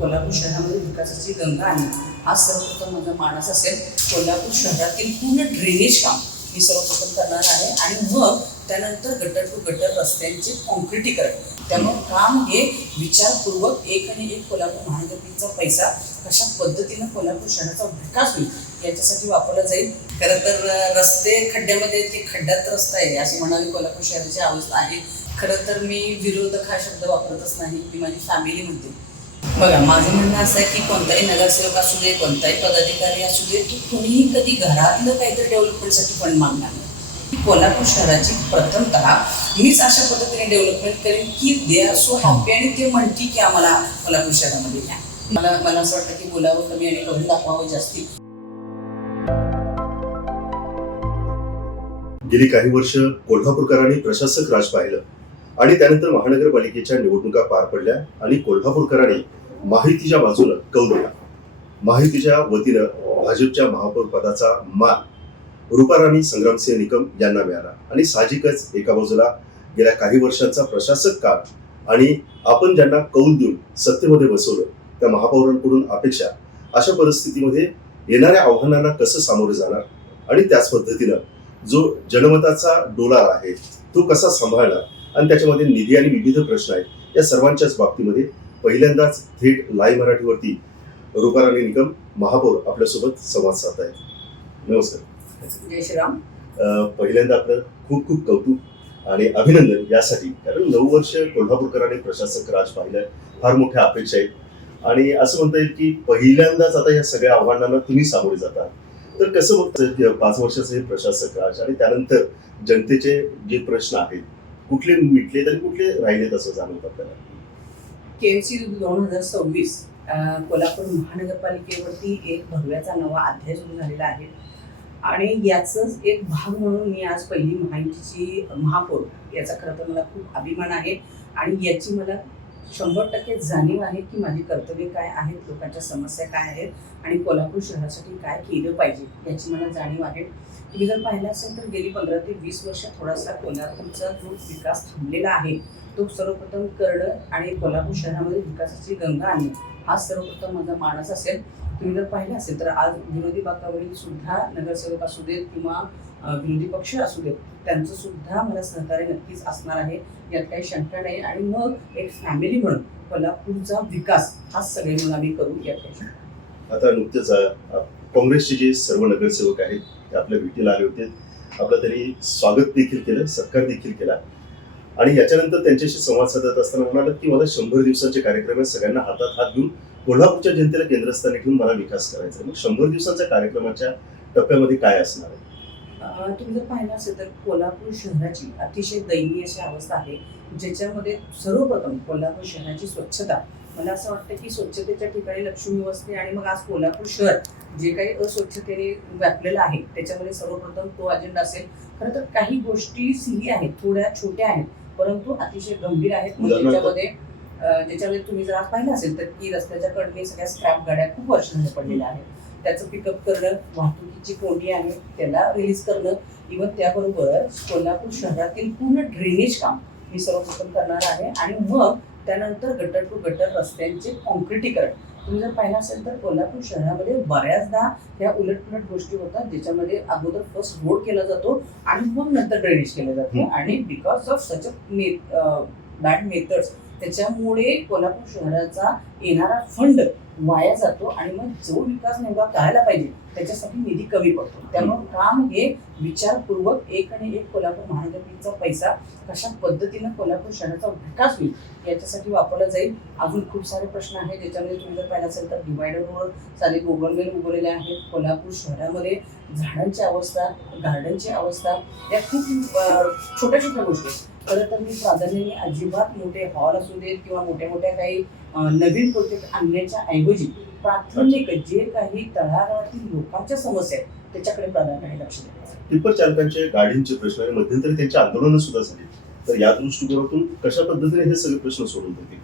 कोल्हापूर शहरामध्ये विकासाची गंगा आणली हा सर्वप्रथम माझा मानस असेल. कोल्हापूर शहरातील पूर्ण ड्रेनेज काम मी सर्वप्रथम करणार आहे आणि मग त्यानंतर गटर टू गटर रस्त्यांचे कॉन्क्रिटीकरण. त्यामुळे काम हे विचारपूर्वक एक आणि एक कोल्हापूर महानगरपालिकेचा पैसा कशा पद्धतीनं कोल्हापूर शहराचा विकास होईल याच्यासाठी वापरला जाईल. खरं तर रस्ते खड्ड्यामध्ये की खड्ड्यात रस्ता आहे अशी म्हणावी कोल्हापूर शहराची अवस्था आहे. खरं तर मी विरोधक हा शब्द वापरतच नाही, मी माझी फॅमिली म्हणते. बघा, माझं म्हणणं असं आहे की कोणताही नगरसेवक असू दे, कोणताही पदाधिकारी असू दे, की कुणीही कधी घरातलं काहीतरी डेव्हलपमेंटसाठी फंड मागणार नाही. कोल्हापूर शहराची प्रथमतः मीच अशा पद्धतीने डेव्हलपमेंट करेन की दे आर सो हॅपी आणि ते म्हणतील की आम्हाला कोल्हापूर शहरामध्ये घ्या. मला असं वाटतं की बोलावं कमी आणि करून दाखवावं जास्ती. गेली काही वर्ष कोल्हापूरकरांनी प्रशासक राज पाहिलं आणि त्यानंतर महानगरपालिकेच्या निवडणुका पार पडल्या आणि कोल्हापूरकरांनी माहितीच्या बाजूनं कौल दिला. माहितीच्या वतीनं भाजपच्या महापौर पदाचा मान रूपाराणी संग्रामसिंह निकम यांना मिळाला आणि साहजिकच एका बाजूला गेल्या काही वर्षांचा प्रशासक काळ आणि आपण ज्यांना कौल देऊन सत्तेमध्ये बसवलं त्या महापौरांकडून अपेक्षा. अशा परिस्थितीमध्ये येणाऱ्या आव्हानांना कसं सामोरे जाणार आणि त्याच पद्धतीनं जो जनमताचा डोलार आहे तो कसा सांभाळणार आणि त्याच्यामध्ये निधी आणि विविध प्रश्न आहेत, या सर्वांच्याच बाबतीमध्ये पहिल्यांदाच थेट लाईव्ह मराठीवरती रूपाराणी निकम महापौर आपल्यासोबत संवाद साधत आहेत. नमस्कार. जय श्रीराम. पहिल्यांदा आपलं खूप खूप कौतुक आणि अभिनंदन यासाठी, कारण 9 वर्ष कोल्हापूरकरांनी प्रशासक राज पाहिलंय, फार मोठ्या अपेक्षा आहेत आणि असं म्हणता येईल की पहिल्यांदाच आता या सगळ्या आव्हानांना तुम्ही सामोरे जाता. तर कसं बघतं 5 वर्षाचं हे प्रशासक राज आणि त्यानंतर जनतेचे जे प्रश्न आहेत कुठले मिटलेत आणि कुठले राहिलेत असं जाणवतं आपल्याला? KMC 2026 कोल्हापूर महानगरपालिकेवरती एक भगव्याचा नवा अध्याय सुरू झालेला आहे आणि याचाच एक भाग म्हणून मी आज पहिली माहितीची महापौर याचा खरं तर मला खूप अभिमान आहे आणि याची मला 100% जाणीव आहे की माझी कर्तव्य काय आहेत, लोकांच्या समस्या काय आहेत आणि कोल्हापूर शहरासाठी काय केलं पाहिजे याची मला जाणीव आहे. तुम्ही जर पाहिलं असेल तर गेली 15 ते 20 वर्ष थोडासा कोल्हापूरचा जो विकास थांबलेला आहे तो सर्वप्रथम करणं आणि कोल्हापूर शहरामध्ये विकासाची गंगा आणणे हा सर्वप्रथम माझा मानस असेल. तुम्ही जर पाहिलं असेल तर आज विरोधी बाकावरील सुद्धा नगरसेवक असू देत किंवा विरोधी पक्ष असू देत त्यांचं सुद्धा मला सहकार्य नक्कीच असणार आहे, यात काही शंका नाही. आणि मग एक फॅमिली म्हणून कोल्हापूरचा विकास हा सगळे म्हणून आम्ही करू, यात काही शंका नाही. आता नुकतेच काँग्रेसचे जे सर्व नगरसेवक आहेत ते आपल्या भेटीला आले होते, आपलं त्यांनी स्वागत देखील केलं, सत्कार देखील केला आणि याच्यानंतर त्यांच्याशी संवाद साधत असताना म्हणाले की मला 100 दिवसांचे कार्यक्रम आहे, सगळ्यांना हातात हात घेऊन कोल्हापूरच्या जनतेला केंद्रस्थानी ठेवून मला विकास करायचा आहे. मग 100 दिवसांच्या कार्यक्रमाच्या टप्प्यामध्ये काय असणार आहे? तुम्ही जर पाहिलं असेल तर कोल्हापूर शहराची अतिशय दयनीय अशी अवस्था आहे, ज्याच्यामध्ये सर्वप्रथम कोल्हापूर शहराची स्वच्छता. मला असं वाटतं की स्वच्छतेच्या ठिकाणी लक्ष्मी वसते आणि मग आज कोल्हापूर शहर जे काही अस्वच्छतेने व्यापलेलं आहे त्याच्यामध्ये सर्वप्रथम तो अजेंडा असेल. खरं तर काही गोष्टी सिली आहेत, थोड्या छोट्या आहेत परंतु अतिशय गंभीर आहेत. ज्याच्यामध्ये तुम्ही जर आज पाहिलं असेल तर की रस्त्याच्या कडे सगळ्या स्क्रॅप गाड्या खूप वर्ष झाले पडलेल्या आहेत, त्याचं पिकअप करणं, वाहतुकीची कोंडी आहे त्याला रिलीज करणं, इव्हन त्याबरोबर कोल्हापूर शहरातील पूर्ण ड्रेनेज काम मी सर्वप्रथम करणार आहे आणि मग त्यानंतर गटर टू गटर रस्त्यांचे कॉन्क्रिटीकरण. तुम्ही जर पाहिलं असेल तर कोल्हापूर शहरामध्ये बऱ्याचदा ह्या उलटपुलट गोष्टी होतात, ज्याच्यामध्ये अगोदर फर्स्ट रोड केला जातो आणि मग नंतर ड्रेनेज केलं जातं आणि because of such bad methods त्याच्यामुळे कोल्हापूर शहराचा येणारा फंड वाया जातो आणि मग जो विकास नेमका करायला पाहिजे त्याच्यासाठी निधी कमी पडतो. त्यामुळे काम हे विचारपूर्वक एक आणि एक कोल्हापूर महानगरपालिकेचा पैसा कशा पद्धतीनं कोल्हापूर शहराचा विकास होईल याच्यासाठी वापरला जाईल. अजून खूप सारे प्रश्न आहेत ज्याच्यामध्ये तुम्ही जर पाहिलं असेल तर डिवायडरवर सारे बोगनवेल उगवलेले आहेत. कोल्हापूर शहरामध्ये झाडांची अवस्था, गार्डनची अवस्था, या खूप छोट्या छोट्या गोष्टी. खरं तर मी प्राधान्याने अजिबात मोठे हॉल असू देत किंवा मोठ्या मोठ्या काही नवीन प्रोजेक्ट आणण्याच्या ऐवजी प्राथमिक जे काही तळागाळातील लोकांच्या समस्या आहेत त्याच्याकडे प्राधान्याने लक्ष देतात. टिप्पर चालकांचे गाडींचे प्रश्न आणि मध्यंतरी त्यांची आंदोलनं सुद्धा झाली, तर या दृष्टिकोनातून कशा पद्धतीने हे सगळे प्रश्न सोडून देतील?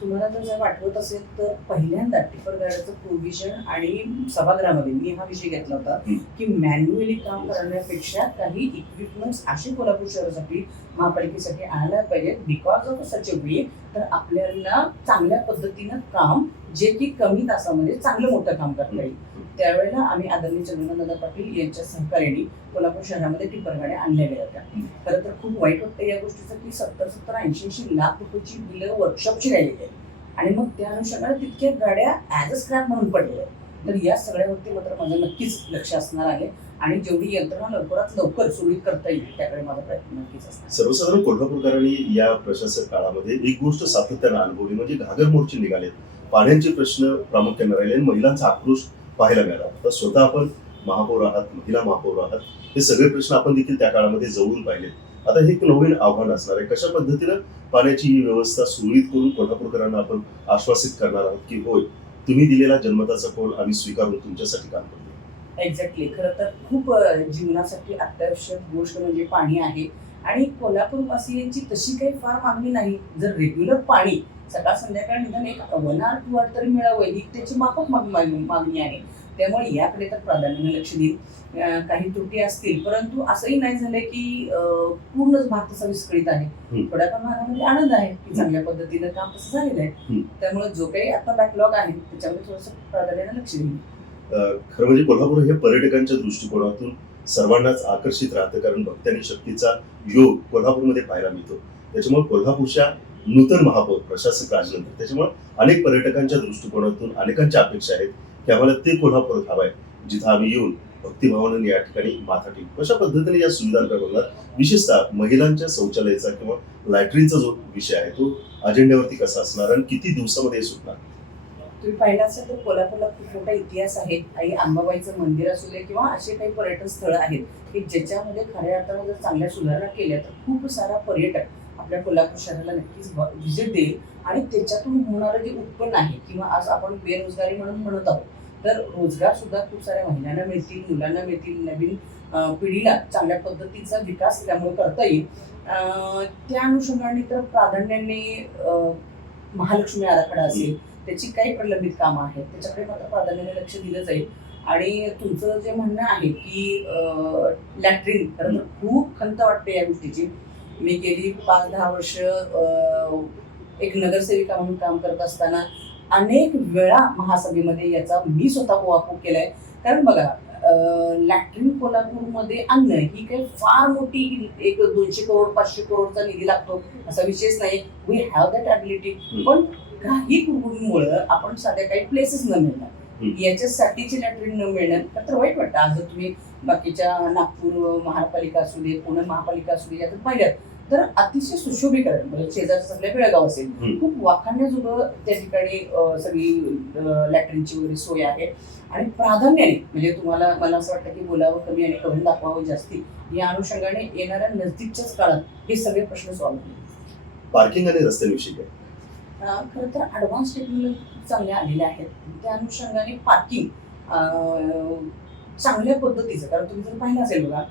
तुम्हाला जर आठवत असेल तर पहिल्यांदा टिपर गाड्याचं प्रोव्हिजन आणि सभागृहामध्ये मी हा विषय घेतला होता की मॅन्युअली काम करण्यापेक्षा काही इक्विपमेंट्स असे कोल्हापूर शहरासाठी महापालिकेसाठी आणायला पाहिजेत बिकॉज ऑफ सच अ वे तर आपल्याला चांगल्या पद्धतीनं काम जे की कमी तासामध्ये चांगलं मोठं काम करता येईल. त्यावेळेला आम्ही आदरणीय चंद्रकांतदादा पाटील यांच्या सहकार्याने कोल्हापूर शहरामध्ये टिपर गाड्या आणल्या गेल्या होत्या. खरं तर खूप वाईट वाटतं या गोष्टीचं की 70-80 लाख रुपयाची बिलं वर्कशॉपची राहिलेली आहेत आणि मग त्या अनुषंगाने तितक्या गाड्या ॲज अ स्क्रॅप म्हणून पडलेल्या आहेत. तर या सगळ्यावरती मात्र माझं नक्कीच लक्ष असणार आहे आणि जेवढी यंत्रणा लवकरात लवकर सुरळीत करता येईल त्याकडे माझा प्रयत्न नक्कीच असणार. सर्वसाधारण कोल्हापूरकरांनी या प्रशासक काळामध्ये एक गोष्ट सातत्यानं अनुभवली म्हणजे घागर मोर्चे निघालेत, पाण्याचे प्रश्न प्रामुख्याने राहिले आणि महिलांचा आक्रोश पाहायला मिळाला. तर स्वतः आपण महापौर आहात, महिला महापौर आहात, हे सगळे प्रश्न आपण देखील त्या काळामध्ये जवळून पाहिलेत. आता हे एक नवीन आव्हान असणार आहे. कशा पद्धतीनं पाण्याची ही व्यवस्था सुरळीत करून कोल्हापूरकरांना आपण आश्वासित करणार आहोत की होय, तुम्ही दिलेला जन्मताचा कौल आम्ही स्वीकारून तुमच्यासाठी काम करतो. एक्झॅक्टली. खरं तर खूप जीवनासाठी अत्यावश्यक गोष्ट म्हणजे पाणी आहे आणि कोल्हापूरवासियांची तशी काही फार मागणी नाही. जर रेग्युलर पाणी सकाळ संध्याकाळ निदान एक 1 hour 2 hour तरी मिळावं ही त्याची माफक मागणी आहे. त्यामुळे याकडे तर प्राधान्याने लक्ष देईल. काही त्रुटी असतील परंतु असंही नाही झालं की पूर्णच भाग तसा विस्कळीत आहे. थोड्याफार भागामध्ये आनंद आहे की चांगल्या पद्धतीनं काम तसं झालेलं आहे. त्यामुळे जो काही आता बॅकलॉग आहे त्याच्यामध्ये थोडंसं प्राधान्याने लक्ष देईल. खरं म्हणजे कोल्हापूर हे पर्यटकांच्या दृष्टिकोनातून सर्वांनाच आकर्षित राहतं, कारण भक्ती आणि शक्तीचा योग कोल्हापूरमध्ये पाहायला मिळतो. त्याच्यामुळे कोल्हापूरच्या नूतन महापौर प्रशासक राजनंतर त्याच्यामुळे अनेक पर्यटकांच्या दृष्टिकोनातून अनेकांच्या अपेक्षा आहेत की आम्हाला ते कोल्हापूर हवं आहे जिथं आम्ही येऊन भक्तिभावानं या ठिकाणी माथा टेकू. कशा पद्धतीने या सुविधांकडे बघणार, विशेषतः महिलांच्या शौचालयाचा किंवा लॅट्रिनचा जो विषय आहे तो अजेंड्यावरती कसा असणार आणि किती दिवसामध्ये हे सुटणार? तुम्ही पाहिलं असेल तर कोल्हापूरला खूप मोठा इतिहास आहे. आई अंबाबाईचं मंदिर असू दे किंवा असे काही पर्यटन स्थळं आहेत की ज्याच्यामध्ये खऱ्या अर्थानं जर चांगल्या सुधारणा केल्या तर खूप सारा पर्यटक आपल्या कोल्हापूर शहराला नक्कीच व्हिजिट देईल आणि त्याच्यातून होणारं जे उत्पन्न आहे किंवा आज आपण बेरोजगारी म्हणून म्हणत आहोत तर रोजगार सुद्धा खूप साऱ्या महिलांना मिळतील, मुलांना मिळतील, नवीन पिढीला चांगल्या पद्धतीचा विकास त्यामुळे करता येईल. त्या अनुषंगाने तर प्राधान्याने महालक्ष्मी आराखडा असेल, त्याची काही प्रलंबित कामं आहेत त्याच्याकडे मात्र प्राधान्याने लक्ष दिलं जाईल. आणि तुमचं जे म्हणणं आहे की लॅट्रिन, खरं तर खूप खंत वाटते या गोष्टीची. मी गेली 5-10 वर्ष एक नगरसेविका म्हणून काम करत असताना अनेक वेळा महासभेमध्ये याचा मी स्वतः उहापोह केलाय. कारण बघा लॅट्रिन कोल्हापूरमध्ये आणणं ही काही फार मोठी एक 200 करोड 500 करोडचा निधी लागतो असा विषयच नाही. We have that ability. पण काही कुरबुरीमुळं आपण साध्या काही प्लेसेस न मिळणार, याच्यासाठीची लॅट्रिन न मिळणं तर वाईट वाटतं. आज जर तुम्ही बाकीच्या नागपूर महापालिका असू दे, पुणे महापालिका असू दे यात पाहिल्यात तर अतिशय सुशोभीकरण म्हणजे शेजारचं सगळ्या बेळगाव असेल खूप वाखाणण्याजोगं त्या ठिकाणी सगळी लॅट्रिनची वगैरे सोय आहे. आणि प्राधान्याने म्हणजे तुम्हाला मला असं वाटतं की बोलावं कमी आणि करून दाखवावं जास्ती, या अनुषंगाने येणाऱ्या नजदीकच्याच काळात हे सगळे प्रश्न सॉल्व्ह होतील. पार्किंग आणि रस्त्यांविषयी काय? खरं तर ॲडव्हान्स टेक्नॉलॉजी चांगल्या आलेल्या आहेत. त्या अनुषंगाने पार्किंग चांगल्या पद्धतीचं, कारण तुम्ही जर पाहिलं असेल बघा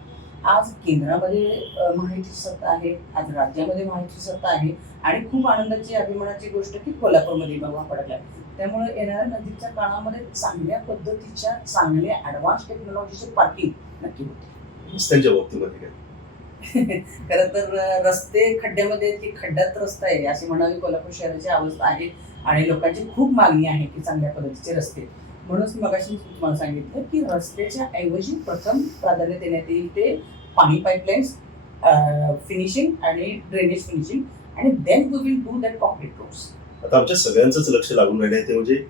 आज केंद्रामध्ये महायुतीची सत्ता आहे, आज राज्यामध्ये महायुतीची सत्ता आहे आणि खूप आनंदाची अभिमानाची गोष्ट की कोल्हापूरमध्ये बाबा पडला. त्यामुळे येणाऱ्या नजीकच्या काळामध्ये चांगल्या पद्धतीच्या चांगल्या ॲडव्हान्स टेक्नॉलॉजीचे पार्किंग नक्की होते. रस्त्यांच्या बाबतीमध्ये काय? खरं तर रस्ते खड्ड्यामध्ये की खड्ड्यात रस्ता आहे अशी म्हणावी कोल्हापूर शहराची अवस्था आहे आणि लोकांची खूप मागणी आहे की चांगल्या पद्धतीचे रस्ते. म्हणूनच मगाशी तुम्हाला सांगितलं की रस्त्याच्या ऐवजी प्रथम प्राधान्य देण्यात येईल ते पाणी पाईपलाईन्स फिनिशिंग आणि ड्रेनेज फिनिशिंग आणि then we will do that concrete roads. आता आमच्या सगळ्यांचंच लक्ष लागून राहिले ते म्हणजे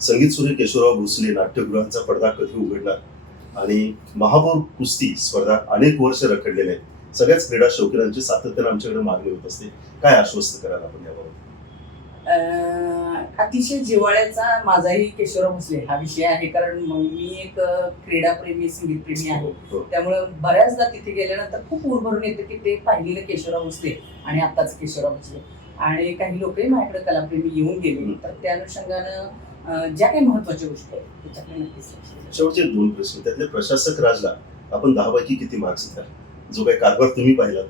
संगीत सूर्य केशवराव भोसले नाट्यगृहांचा पडदा कधी उघडणार आणि महापौर कुस्ती स्पर्धा अनेक वर्ष रखडलेल्या आहेत. सगळ्याच क्रीडा शौकीनांची सातत्याने आमच्याकडे मागणी होत असते. काय आश्वस्त कराल आपण याबाबत? अतिशय जिव्हाळ्याचा माझाही केशवराव भोसले हा विषय आहे, कारण मी एक क्रीडाप्रेमी संगीतप्रेमी आहे. त्यामुळे बऱ्याचदा तिथे गेल्यानंतर खूप उरभरून येतं की ते पाहिलेलं केशवराव भोसले आणि आत्ताच केशवराव भोसले. आणि काही लोकही माझ्याकडे कलाप्रेमी येऊन गेले तर त्या अनुषंगानं ज्या काही महत्वाच्या गोष्टी आहेत त्याच्याकडे नक्कीच. शेवटचे 2 प्रश्न. त्यातले प्रशासक राजला आपण 10 पैकी किती मार्क्स द्याल? जो काही कारभार तुम्ही पाहिला?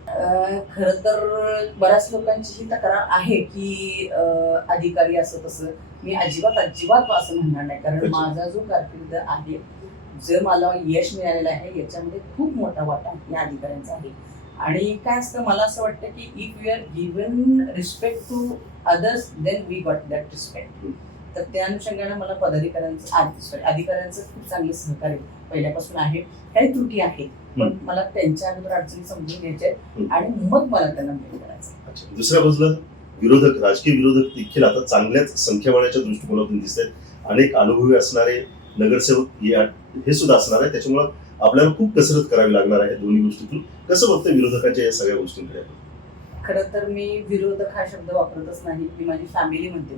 खरं तर बऱ्याच लोकांची ही तक्रार आहे की अधिकारी असं तसं. मी अजिबात असं म्हणणार नाही, कारण माझा जो कारकीर्द आहे, जे मला यश मिळालेलं आहे याच्यामध्ये खूप मोठा वाटा या अधिकाऱ्यांचा आहे. आणि काय असतं मला असं वाटतं की if you are given respect to others then we got that respect. तर त्या अनुषंगाने मला अधिकाऱ्यांचं खूप चांगलं सहकार्य पहिल्यापासून आहे. काही त्रुटी आहेत पण मला त्यांच्या अगोदर अडचणी समजून घ्यायच्या आणि मग मला त्यांना मदत करायचं. अच्छा, दुसऱ्या बाजूला विरोधक, राजकीय विरोधक देखील आता चांगल्याच संख्याबळाच्या दृष्टिकोनातून दिसत आहेत. अनेक अनुभवी असणारे नगरसेवक हे सुद्धा असणार आहे. त्याच्यामुळं आपल्याला खूप कसरत करावी लागणार आहे दोन्ही गोष्टीतून. कसं बघतं विरोधकांच्या या सगळ्या गोष्टींकडे? खरं तर मी विरोधक हा शब्द वापरतच नाही, मी माझी फॅमिली म्हणते.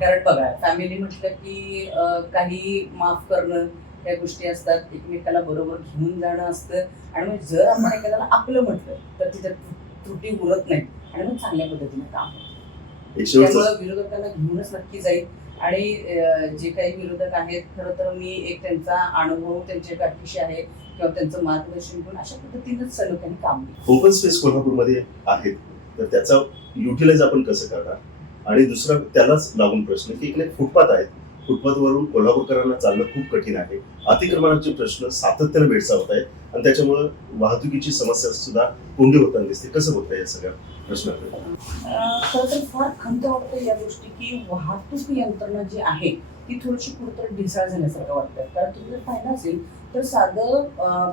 कारण बघा, फॅमिली म्हटलं की काही माफ करणं या गोष्टी असतात, एकमेकाला बरोबर घेऊन जाणं असतं. आणि मग जर आपण एखाद्याला आपलं म्हटलं तर तिथे त्रुटी उरत नाही आणि मग चांगल्या पद्धतीने काम होतं. त्यामुळे विरोधकांना घेऊनच नक्की जाईल. आणि जे काही विरोधक आहेत खरं तर मी एक त्यांचा अनुभव त्यांचे पाठीशी आहे किंवा त्यांचं मार्गदर्शन घेऊन अशा पद्धतीनेच सलोख्याने काम केलं. ओपन स्पेस कोल्हापूरमध्ये आहेत तर त्याचा युटिलाइज आपण कसं करणार? आणि दुसरा त्यालाच लागून प्रश्न की इकडे फुटपाथ आहेत, फुटपाथवरून कोल्हापूरकरांना चालणं खूप कठीण आहे. अतिक्रमणाचे प्रश्न सातत्याने भेडसावत आहेत आणि त्याच्यामुळे वाहतुकीची समस्या सुद्धा कोंडी होताना दिसते. कसं बघताय या सगळ्या प्रश्नाकडे? खरं तर फार खंत वाटतं या गोष्टी की वाहतूक यंत्रणा जी आहे ती थोडीशी कुठंतरी ढिसाळ झाल्यासारखं वाटतं. कारण तुम्ही जर पाहिलं असेल तर साधं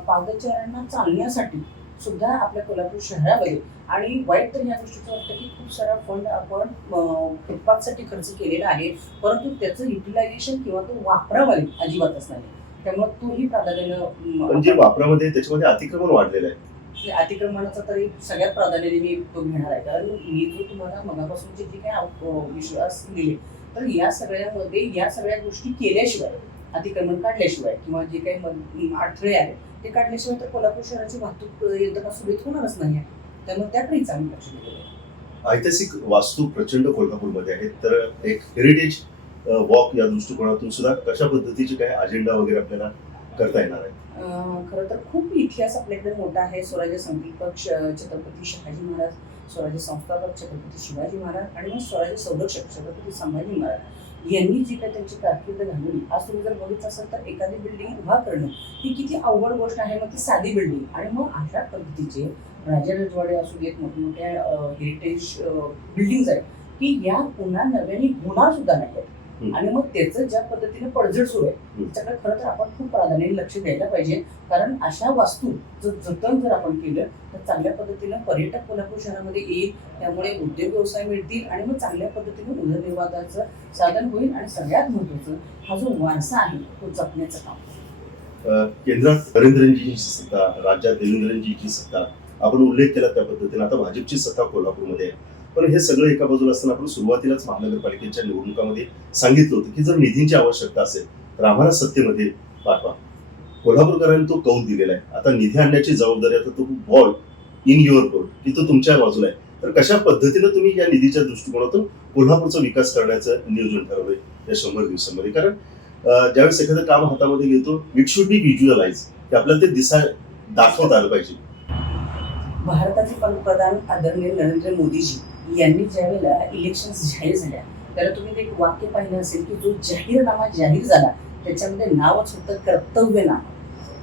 पादचाऱ्यांना चालण्यासाठी सुद्धा आपल्या कोल्हापूर शहरामध्ये आणि वाईट तर या गोष्टीचं वाटतं की खूप सारा फंड आपण फुटपाथसाठी खर्च केलेला आहे, परंतु त्याचं युटिलायझेशन किंवा तो वापरामध्ये अजिबातच नाही. त्यामुळे तोही प्राधान्यानं म्हणजे वापरामध्ये त्याच्यामध्ये अतिक्रमण वाढलेलं आहे. अतिक्रमणाचा तरी सगळ्यात प्राधान्याने मी तो घेणार आहे. कारण मी जो तुम्हाला मगापासूनचे जे काही विश्वास दिले तर या सगळ्यामध्ये या सगळ्या गोष्टी केल्याशिवाय, अतिक्रमण काढल्याशिवाय किंवा जे काही अडथळे आहेत ते काढल्याशिवाय तर कोल्हापूर शहराची वाहतूक यंत्रणा सुरळीत होणारच नाही आहे. त्यामुळे त्याकडेही चांगलं लक्ष दिलेलं आहे. ऐतिहासिक वास्तू प्रचंड कोल्हापूरमध्ये आहेत, तर एक हेरिटेज वॉक या दृष्टिकोनातून सुद्धा कशा पद्धतीचे काय अजेंडा वगैरे आपल्याला करता येणार आहे? खरं तर खूप इतिहास आपल्याकडे मोठा आहे. स्वराज्य संकल्पक छत्रपती शहाजी महाराज, स्वराज्य संस्थापक छत्रपती शिवाजी महाराज आणि मग स्वराज्य संरक्षक छत्रपती संभाजी महाराज यांनी जी काही त्यांची कारकीर्द घालवली. आज तुम्ही जर बघितलं असेल तर एखादी बिल्डिंग उभा करणं ही किती अवघड गोष्ट आहे. मग ती साधी बिल्डिंग आणि मग अशा पद्धतीचे राजा रजवाडे असू देत, मोठमोठ्या हेरिटेज बिल्डिंग्स आहेत की या पुन्हा नव्याने होणार सुद्धा नाही. आणि मग त्याचं ज्या पद्धतीने पडझड सुरू आहे त्याच्याकडे खरं तर आपण खूप प्राधान्याने लक्ष द्यायला पाहिजे. कारण अशा वास्तू जतन जर आपण केलं तर चांगल्या पद्धतीनं पर्यटक कोल्हापूर शहरामध्ये येईल, त्यामुळे उद्योग व्यवसाय मिळतील आणि मग चांगल्या पद्धतीने उदरनिर्वाहाचं साधन होईल. आणि सगळ्यात महत्त्वाचं हा जो वारसा आहे तो जपण्याचं काम. केंद्रात नरेंद्रजींची सत्ता, राज्यात देवेंद्रजींची सत्ता, आपण उल्लेख केला त्या पद्धतीने आता भाजपची सत्ता कोल्हापूरमध्ये आहे. पण हे सगळं एका बाजूला असताना आपण सुरुवातीलाच महानगरपालिकेच्या निवडणुकामध्ये सांगितलं होतं की जर निधींची आवश्यकता असेल तर आम्हाला सत्तेमध्ये पाठवा. कोल्हापूरकरांनी तो कौल दिलेला आहे. आता निधी आणण्याची जबाबदारी, आता तो बॉल इन युअर कोर्ट की तो तुमच्या बाजूला आहे. तर कशा पद्धतीनं तुम्ही या निधीच्या दृष्टिकोनातून कोल्हापूरचा विकास करण्याचं नियोजन ठरवलंय या 100 दिवसांमध्ये? कारण ज्यावेळेस एखादं काम हातामध्ये घेतो इट शुड बी व्हिज्युअलाइज, की आपल्याला ते दाखवता आलं पाहिजे. भारताचे पंतप्रधान आदरणीय नरेंद्र मोदीजी यांनी ज्यावेळेला इलेक्शन जाहीर झाल्या त्याला तुम्ही एक वाक्य पाहिलं असेल की जो जाहीरनामा जाहीर झाला त्याच्यामध्ये नावच होतं कर्तव्यनामा.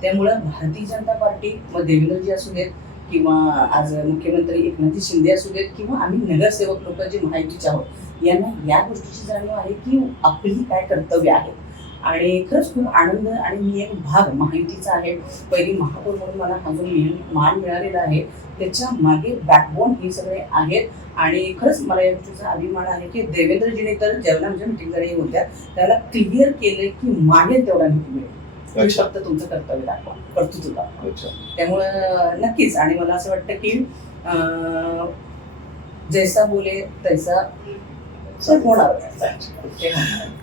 त्यामुळं भारतीय जनता पार्टी मग देवेंद्रजी असू देत किंवा आज मुख्यमंत्री एकनाथजी शिंदे असू देत किंवा आम्ही नगरसेवक लोक जे महायुतीचे आहोत यांना या गोष्टीची जाणीव आहे की आपली काय कर्तव्य आहे. आणि खरंच खूप आनंद आणि मी एक भाग महायुतीचा आहे. पहिली महापौर म्हणून मला हा जो मान मिळालेला आहे त्याच्या मागे बॅकबोन हे सगळे आहेत. आणि खरंच मला या गोष्टीचा अभिमान आहे की देवेंद्रजीने तर जेवढ्या म्हणजे मिटिंग जरी होत्या त्याला क्लिअर केलं की मागेल तेवढा निधी मिळेल, फक्त तुमचं कर्तव्य दाखवा, कर्तृत्व दाखवा. त्यामुळं नक्कीच. आणि मला असं वाटतं की जैसा बोले तैसा होणार.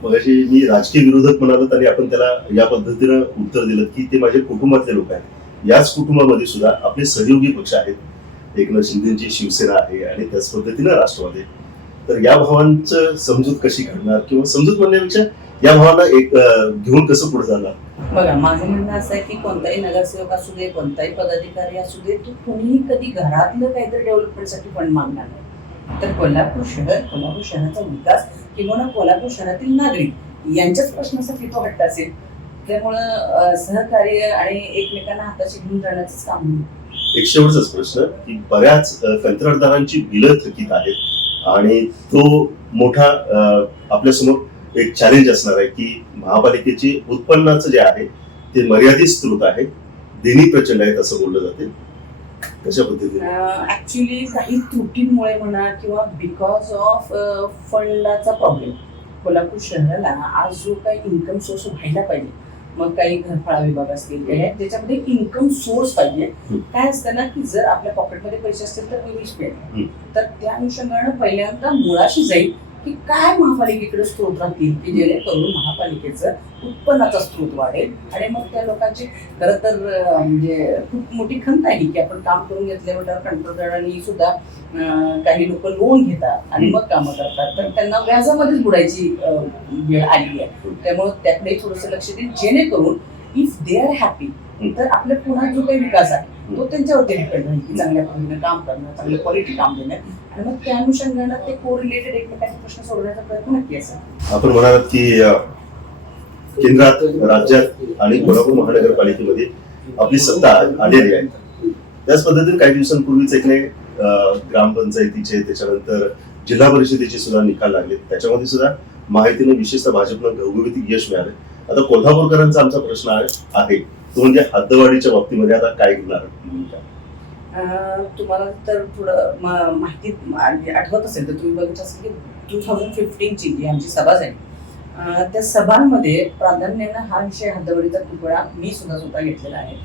मगाशी मी राजकीय विरोधक म्हणालो आणि आपण त्याला या पद्धतीनं उत्तर दिलं की ते माझे कुटुंबातले लोक आहेत. याच कुटुंबामध्ये सुद्धा आपले सहयोगी पक्ष आहेत. एकनाथ शिंदेची शिवसेना आहे आणि त्याच पद्धतीनं राष्ट्रवादी. तर या भावांचं समजूत कशी घडणार किंवा समजूत म्हणण्यापेक्षा या भावांना एक घेऊन कसं पुढे जाणार? बघा, माझं म्हणणं असं आहे की कोणताही नगरसेवक असू दे, कोणताही पदाधिकारी असू दे, तो कोणीही कधी घरातलं काहीतरी डेव्हलपमेंटसाठी फंड मागणार नाही. तर कोल्हापूर शहराचा विकास किंवा कोल्हापूर शहरातील नागरिक यांच्याच प्रश्नासाठी तो हट्ट असेल. त्यामुळं सहकार्य आणि एकमेकांना हाताशी घेऊन जाण्याचंच काम होईल. एक शेवटचाच प्रश्न की बऱ्याच कंत्राटदारांची बिलं थकीत आहेत आणि तो मोठा आपल्यासमोर एक चॅलेंज असणार आहे की महापालिकेची उत्पन्नाचं जे आहे ते मर्यादित स्रोत आहे, देणी प्रचंड आहेत असं बोललं जाते. कशा पद्धतीने ऍक्च्युली काही त्रुटींमुळे म्हणा किंवा बिकॉज ऑफ फंडाचा प्रॉब्लेम कोल्हापूर शहराला आज जो काही इन्कम सोर्स व्हायला पाहिजे, मग काही घरफाळा विभाग असतील काही ज्याच्यामध्ये इन्कम सोर्स पाहिजे. काय असतं ना की जर आपल्या पॉकेटमध्ये पैसे असतील तर विश मिळेल, तर त्या अनुषंगानं पहिल्यांदा मुळाशी जाईल की काय महापालिकेकडे स्त्रोत राहतील की जेणेकरून महापालिकेचं उत्पन्नाचा स्त्रोत वाढेल. आणि मग त्या लोकांची खरं तर म्हणजे खूप मोठी खंत आहे की आपण काम करून घेतल्यावर कंत्राटदारांनी सुद्धा काही लोक लोन घेतात आणि मग कामं करतात, तर त्यांना व्याजामध्येच बुडायची वेळ आली आहे. त्यामुळे त्याकडे थोडंसं लक्ष देईल जेणेकरून इफ दे आर हॅपी तर आपल्या पुन्हा जो काही विकास आहे तो त्यांच्यावरती डिपेंड राहील की चांगल्या पद्धतीने काम करणं, चांगलं क्वालिटी काम देणं, आणि मग त्या अनुषंगानं ते कोरिलेटेड एकमेकांचे प्रश्न सोडवण्याचा प्रयत्न नक्की असेल. आपण म्हणालात की केंद्रात, राज्यात आणि कोल्हापूर महानगरपालिकेमध्ये आपली सत्ता आलेली आहे. त्याच पद्धतीने काही दिवसांपूर्वीच एक ग्रामपंचायतीचे, त्याच्यानंतर जिल्हा परिषदेचे सुद्धा निकाल लागले. त्याच्यामध्ये सुद्धा माहितीनं विशेषतः भाजपनं घवघवीत यश मिळालं. आता कोल्हापूरकरांचा आमचा प्रश्न आहे तो म्हणजे हद्दवाढीच्या बाबतीमध्ये आता काय घेणार भूमिका? तुम्हाला तर थोडं माहिती आठवत असेल तर तुम्ही बघितलं असेल की 2015ची जी आमची सभा झाली, त्या सभांमध्ये प्राधान्यानं हा विषय हद्दवाढीचा खूप वेळा मी सुद्धा घेतलेला आहे.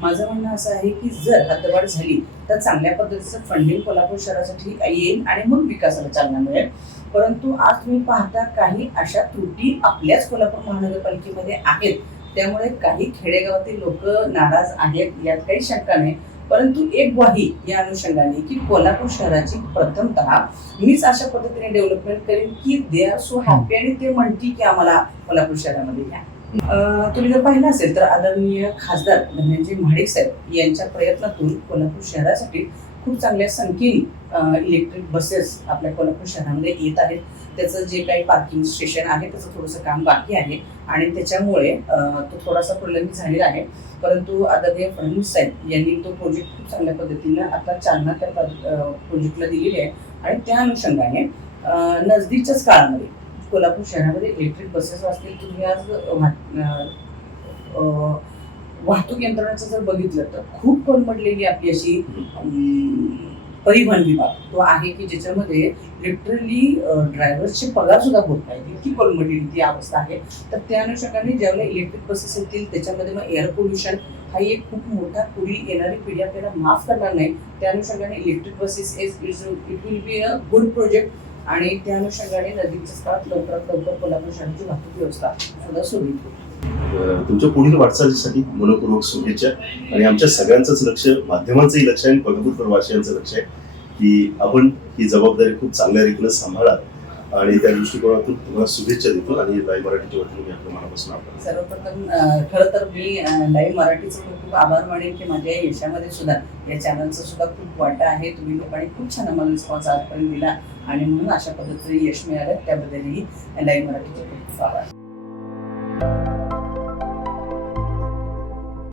माझं म्हणणं असं आहे की जर हद्दवाढ झाली तर चांगल्या पद्धतीचं फंडिंग कोल्हापूर शहरासाठी येईल आणि मग विकासाला चालना मिळेल. परंतु आज तुम्ही पाहता काही अशा त्रुटी आपल्याच कोल्हापूर महानगरपालिकेमध्ये आहेत, त्यामुळे काही खेडेगावातील लोक नाराज आहेत यात काही शंका नाही. परंतु एक ग्वाही या अनुषंगाने की कोल्हापूर शहराची प्रथमतः मीच अशा पद्धतीने डेव्हलपमेंट करेन की दे आर सो हॅपी आणि ते म्हणतील की आम्हाला कोल्हापूर शहरामध्ये या. तुम्ही जर पाहिलं असेल तर आदरणीय खासदार धनंजय महाडिक साहेब यांच्या प्रयत्नातून कोल्हापूर शहरासाठी खूप चांगल्या संख्येने इलेक्ट्रिक बसेस आपल्या कोल्हापूर शहरामध्ये येत आहेत. त्याचं जे काही पार्किंग स्टेशन आहे त्याचं थोडंसं काम बाकी आहे आणि त्याच्यामुळे तो थोडासा प्रलंबित झालेला आहे. परंतु आदरणीय फडणवीस साहेब यांनी तो प्रोजेक्ट खूप चांगल्या पद्धतीनं आता चालना त्या प्रोजेक्टला दिलेली आहे आणि त्या अनुषंगाने नजदीकच्याच काळामध्ये कोल्हापूर शहरामध्ये इलेक्ट्रिक बसेस असतील. तुम्ही आज वाहतूक यंत्रणाचं जर बघितलं तर खूप कोलमडलेली आपली अशी परिवहन विभाग तो आहे की ज्याच्यामध्ये लिटरली ड्रायव्हर्सचे पगार सुद्धा होत नाही, इतकी कोलमडलेली ती अवस्था आहे. तर त्या अनुषंगाने ज्यावेळेला इलेक्ट्रिक बसेस येतील त्याच्यामध्ये मग एअर पोल्युशन हा एक खूप मोठा पुढील येणारी पिढी आपल्याला माफ करणार नाही. त्या अनुषंगाने electric buses it will be a good project आणि त्या अनुषंगाने नदीच्या काळात लवकरात लवकर कोल्हापूर शहराची वाहतूक व्यवस्था सुद्धा सुरळीत होईल. तुमच्या पुढील वाटचालीसाठी मनपूर्वक शुभेच्छा. आणि आमच्या सगळ्यांचंच लक्ष, माध्यमांचंही लक्ष आहे, कोल्हापूर वासियांचं लक्ष आहे की आपण ही जबाबदारी खूप चांगल्या रीतीनं सांभाळा आणि त्या दृष्टिकोनातून तुम्हाला शुभेच्छा देतो. आणि लाईव्ह मराठीच्या वतीने मी आपल्या मनापासून आभार. सर्वप्रथम खरं तर मी लाईव्ह मराठीचं खूप आभार मानेन की माझ्या यशामध्ये सुद्धा या चॅनलचा सुद्धा खूप वाटा आहे. तुम्ही लोकांनी खूप छान आम्हाला रिस्पॉन्स आजपर्यंत दिला आणि म्हणून अशा पद्धतीचं यश मिळालं, त्याबद्दलही लाईव्ह मराठीचे खूप आभार.